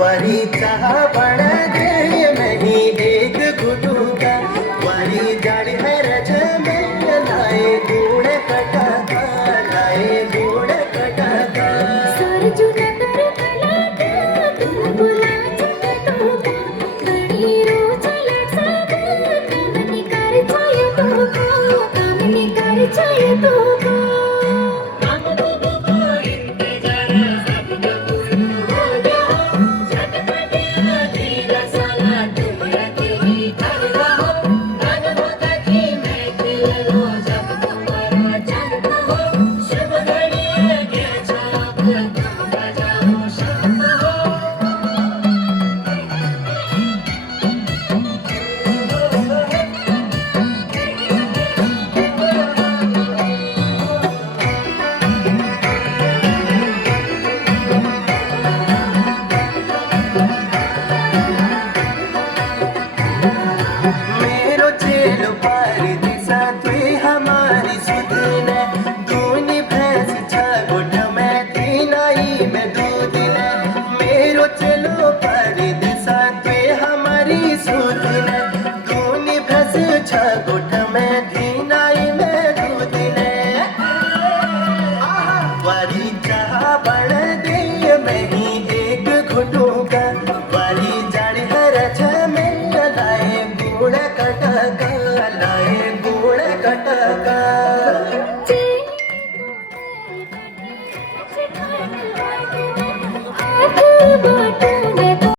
वारी चाह बड़ा दे नहीं एक घुटूका वारी जाड़ी है रज में लाए गुड़ कटाका लाए गुड़ कटाका सरजुना तर मला तुम बोला चुकतो गणी रोजला साग कामनी करचाय तो मेरो चेलो पारी दिशा तुई हमारी सुधने दूनी भैंस छगुट में तीनाई में दूध ने मेरो चेलो पारी